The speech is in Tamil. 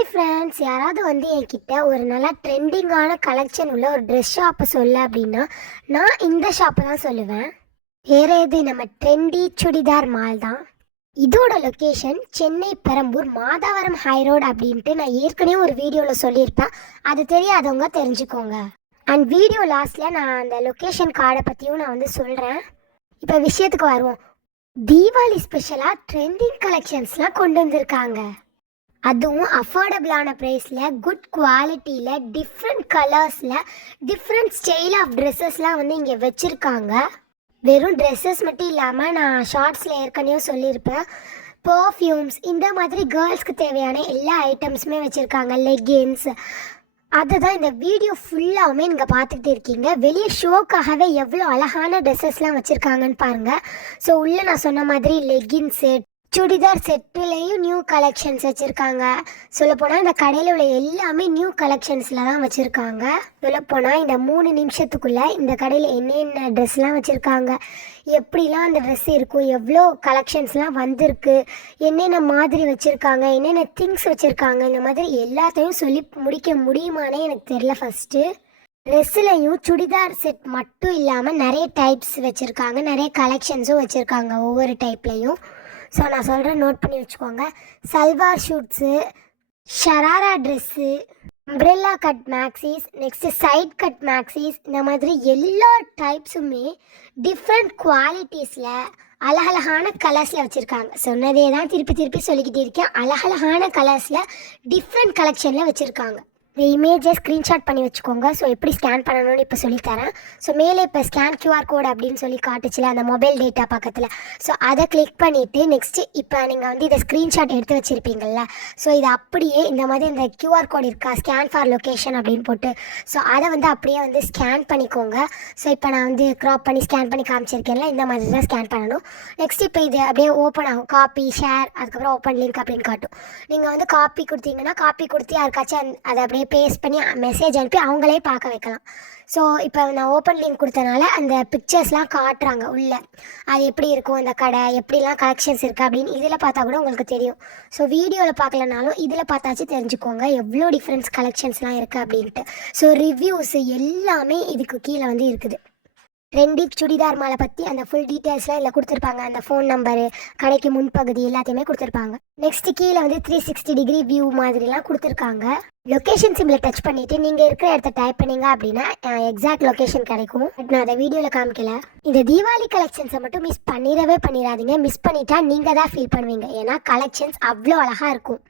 ஹாய் ஃப்ரெண்ட்ஸ், யாராவது என்கிட்ட ஒரு நல்லா ட்ரெண்டிங்கான கலெக்ஷன் உள்ள ஒரு ட்ரெஸ் ஷாப்பை சொல்ல அப்படின்னா நான் இந்த ஷாப்பை தான் சொல்லுவேன். வேற எது, நம்ம ட்ரெண்டி சுடிதார் மால் தான். இதோட லொக்கேஷன் சென்னை பெரம்பூர் மாதாவரம் ஹைரோட் அப்படின்ட்டு நான் ஏற்கனவே ஒரு வீடியோவில் சொல்லியிருப்பேன். அது தெரியாதவங்க தெரிஞ்சுக்கோங்க. அண்ட் வீடியோ லாஸ்ட்டில் நான் அந்த லொக்கேஷன் கார்டை பற்றியும் நான் சொல்கிறேன். இப்போ விஷயத்துக்கு வருவோம். தீபாவளி ஸ்பெஷலாக ட்ரெண்டிங் கலெக்ஷன்ஸ்லாம் கொண்டு வந்திருக்காங்க. அதுவும் அஃபோர்டபுளான ப்ரைஸில், குட் குவாலிட்டியில், டிஃப்ரெண்ட் கலர்ஸில், டிஃப்ரெண்ட் ஸ்டைல் ஆஃப் ட்ரெஸ்ஸஸ்லாம் இங்கே வச்சுருக்காங்க. வெறும் ட்ரெஸ்ஸஸ் மட்டும் இல்லாமல் நான் ஷார்ட்ஸில் ஏற்கனவே சொல்லியிருப்பேன், பர்ஃப்யூம்ஸ், இந்த மாதிரி கேர்ள்ஸ்க்கு தேவையான எல்லா ஐட்டம்ஸுமே வச்சுருக்காங்க. லெகின்ஸ், அதுதான் இந்த வீடியோ ஃபுல்லாகவுமே நீங்கள் பார்த்துக்கிட்டு இருக்கீங்க. வெளியே ஷோக்காகவே எவ்வளோ அழகான ட்ரெஸ்ஸஸ்லாம் வச்சுருக்காங்கன்னு பாருங்கள். ஸோ உள்ளே நான் சொன்ன மாதிரி லெகின்ஸு, சுடிதார் செட்டுலேயும் நியூ கலெக்ஷன்ஸ் வச்சுருக்காங்க. சொல்லப்போனால் இந்த கடையில் உள்ள எல்லாமே நியூ கலெக்ஷன்ஸில் தான் வச்சுருக்காங்க. சொல்லப்போனால் இந்த 3 நிமிஷத்துக்குள்ளே இந்த கடையில் என்னென்ன ட்ரெஸ்லாம் வச்சுருக்காங்க, எப்படிலாம் அந்த ட்ரெஸ் இருக்கும், எவ்வளோ கலெக்ஷன்ஸ்லாம் வந்திருக்கு, என்னென்ன மாதிரி வச்சுருக்காங்க, என்னென்ன திங்ஸ் வச்சுருக்காங்க, இந்த மாதிரி எல்லாத்தையும் சொல்லி முடிக்க முடியுமானே எனக்கு தெரியல. ஃபஸ்ட்டு ட்ரெஸ்ஸுலையும் சுடிதார் செட் மட்டும் இல்லாமல் நிறைய டைப்ஸ் வச்சுருக்காங்க, நிறைய கலெக்ஷன்ஸும் வச்சுருக்காங்க ஒவ்வொரு டைப்லேயும். ஸோ நான் சொல்கிறேன், நோட் பண்ணி வச்சுக்கோங்க. Salwar suits, sharara dress, umbrella cut maxis, next side cut maxis, இந்த மாதிரி எல்லா டைப்ஸுமே டிஃப்ரெண்ட் குவாலிட்டிஸில் அழகழகான கலர்ஸில் வச்சுருக்காங்க. சொன்னதே தான் திருப்பி திருப்பி சொல்லிக்கிட்டே இருக்கேன். அழகழகான கலர்ஸில் டிஃப்ரெண்ட் கலெக்ஷனில் வச்சுருக்காங்க. இந்த இமேஜை ஸ்க்ரீன்ஷாட் பண்ணி வச்சுக்கோங்க. ஸோ எப்படி ஸ்கேன் பண்ணணும்னு இப்போ சொல்லித்தரேன். ஸோ மேலே இப்போ ஸ்கேன் QR கோட் அப்படின்னு சொல்லி காட்டுச்சுல அந்த மொபைல் டேட்டா பக்கத்தில், ஸோ அதை கிளிக் பண்ணிவிட்டு நெக்ஸ்ட்டு இப்போ நீங்கள் இதை ஸ்க்ரீன்ஷாட் எடுத்து வச்சுருப்பீங்கள்ல, ஸோ இது அப்படியே இந்த மாதிரி இந்த QR கோட் இருக்கா, ஸ்கேன் ஃபார் லொக்கேஷன் அப்படின்னு போட்டு, ஸோ அதை அப்படியே ஸ்கேன் பண்ணிக்கோங்க. ஸோ இப்போ நான் க்ராப் பண்ணி ஸ்கேன் பண்ணி காமிச்சிருக்கேன்ல, இந்த மாதிரி தான் ஸ்கேன் பண்ணணும். நெக்ஸ்ட் இப்போ இது அப்படியே ஓப்பன் ஆகும். காப்பி, ஷேர், அதுக்கப்புறம் ஓப்பன் லிங்க் அப்படின்னு காட்டும். நீங்கள் காப்பி கொடுத்தீங்கன்னா காப்பி கொடுத்து யாருக்காச்சும் அதை அப்படியே பேஸ்ட் பண்ணி மெசேஜ் அனுப்பி அவங்களே பார்க்க வைக்கலாம். ஸோ இப்போ நான் ஓப்பன் லிங்க் கொடுத்தனால அந்த பிக்சர்ஸ்லாம் காட்டுறாங்க உள்ளே, அது எப்படி இருக்கும், அந்த கடை எப்படிலாம் கலெக்ஷன்ஸ் இருக்குது அப்படின்னு இதில் பார்த்தா கூட உங்களுக்கு தெரியும். ஸோ வீடியோவில் பார்க்கலனாலும் இதில் பார்த்தாச்சும் தெரிஞ்சுக்கோங்க எவ்வளோ டிஃப்ரெண்ட்ஸ் கலெக்ஷன்ஸ்லாம் இருக்குது அப்படின்ட்டு. ஸோ ரிவ்யூஸ் எல்லாமே இதுக்கு கீழே இருக்குது. ட்ரெண்டி சுடிதார் மாலை பற்றி அந்த ஃபுல் டீட்டெயில்ஸ்லாம் இதில் கொடுத்துருப்பாங்க. அந்த ஃபோன் நம்பரு, கடைக்கு முன்பகுதி எல்லாத்தையுமே கொடுத்துருப்பாங்க. நெக்ஸ்ட்டு கீழே 360 டிகிரி வியூ மாதிரிலாம் கொடுத்துருக்காங்க. லொக்கேஷன் சிம்பிளை டச் பண்ணிவிட்டு நீங்கள் இருக்கிற இடத்த டைப் பண்ணிங்க அப்படின்னா எக்ஸாக்ட் லொக்கேஷன் கிடைக்கும். பட் நான் அதை வீடியோவில் காமிக்கல. இந்த தீபாவளி கலெக்ஷன்ஸை மட்டும் மிஸ் பண்ணிடவே பண்ணிடாதீங்க. மிஸ் பண்ணிட்டா நீங்கள் தான் ஃபீல் பண்ணுவீங்க. ஏன்னா கலெக்ஷன்ஸ் அவ்வளோ அழகாக இருக்கும்.